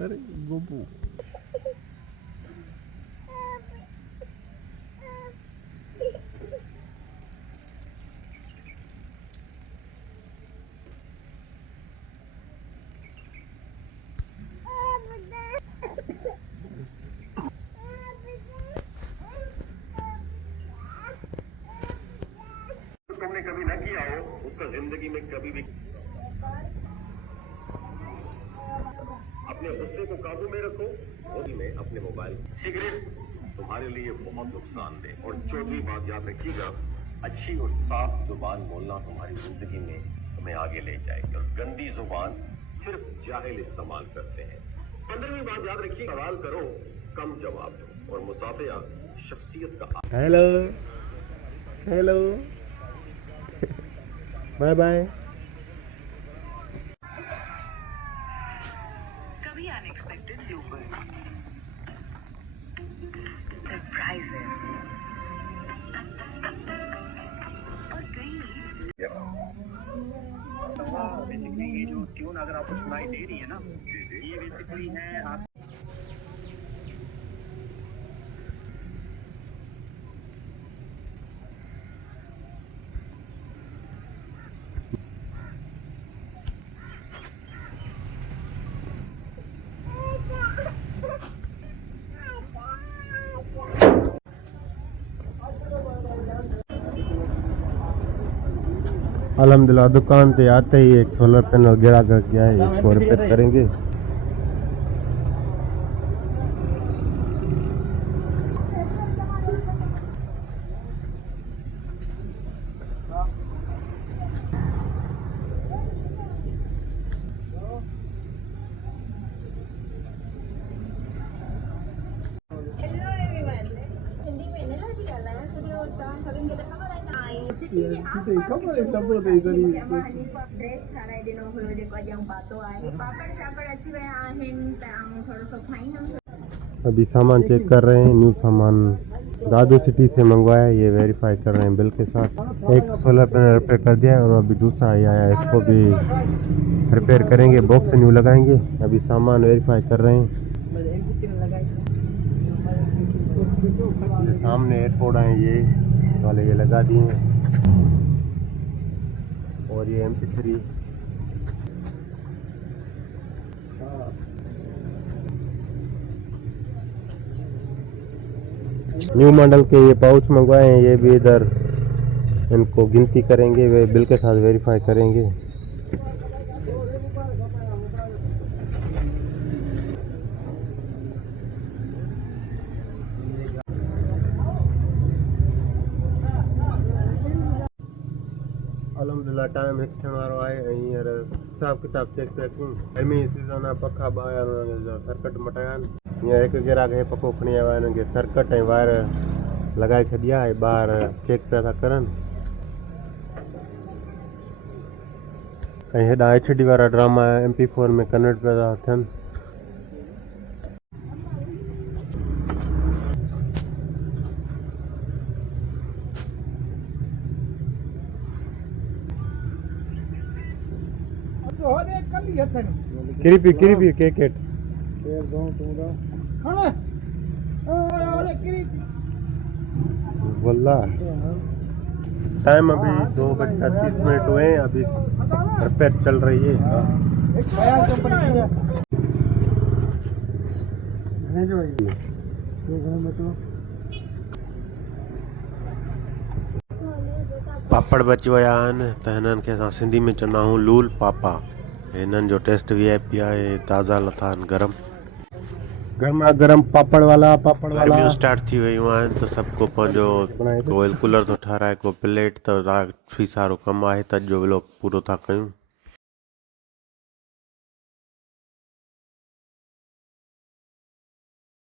अरे गोपू तुमने कभी ना किया हो उसका जिंदगी में कभी भी। अपने गुस्से को काबू में रखो। होली में अपने मोबाइल। सिगरेट तुम्हारे लिए बहुत नुकसानदेह। और चौथी बात याद रखिएगा, अच्छी और साफ जुबान बोलना तुम्हारी जिंदगी में तुम्हें आगे ले जाएगी और गंदी जुबान सिर्फ जाहिल इस्तेमाल करते हैं। 15वीं बात याद रखिए, सवाल करो कम जवाब दो। और मुसाफिया शख्सियत का। Hello hello bye bye. कभी अनएक्सपेक्टेड ब्लूपर सरप्राइजेस और कई बेसिकली ये जो ट्यून अगर आपको सुनाई दे रही है ना, ये बेसिकली है आप। अल्हम्दुलिल्लाह दुकान पे आते ही एक सोलर पैनल गिरा कर गया है, इसको रिपेयर करेंगे। अभी सामान चेक कर रहे हैं, न्यू सामान दादू सिटी से मंगवाया है, ये वेरीफाई कर रहे हैं बिल के साथ। एक सोलर पैनल रिपेयर कर दिया है और अभी दूसरा ही आया है, इसको भी रिपेयर करेंगे, बॉक्स न्यू लगाएंगे। अभी सामान वेरीफाई कर रहे हैं। सामने एयरपोर्ट आए ये वाले, ये लगा दिए हैं। और ये MP3 न्यू मॉडल के ये पाउच मंगवाए हैं, ये भी इधर इनको गिनती करेंगे, वे बिल के साथ वेरीफाई करेंगे। अल्हम्दुलिल्लाह टाइम हिकु थियण वारो आहे ऐं हींअर हिसाब किताब चेक पिया कयूं। गर्मी जी सीज़न आहे, पखा ॿाहिरि हुननि जा सर्किट मटाया आहिनि। हींअर हिकु गिराक हे पखो खणी आयो आहे, हिननि खे सर्किट ऐं वायर लॻाए छॾी आहे, ॿाहिरि चेक पिया था करनि। ऐं हेॾा HD वारा ड्रामा MP4 में कन्वर्ट पिया था थियनि। किरी केकेट वल्ला टाइम अभी 2:30 हुए हैं, अभी रिपेयर चल रही है। पापड़ बची विया आहिनि त हिननि खे असां सिंधी में चवंदा आहियूं लूल पापा। हिननि जो टेस्ट VIP आहे, ताज़ा लथा आहिनि, गर्मा गर्म पापड़ वाला। गर्मियूं स्टार्ट थी वियूं आहिनि त सभु को पंहिंजो को कूलर थो ठाराए, को प्लेट, त काफ़ी सारो कमु आहे, त जो व्लॉग पूरो था कयूं।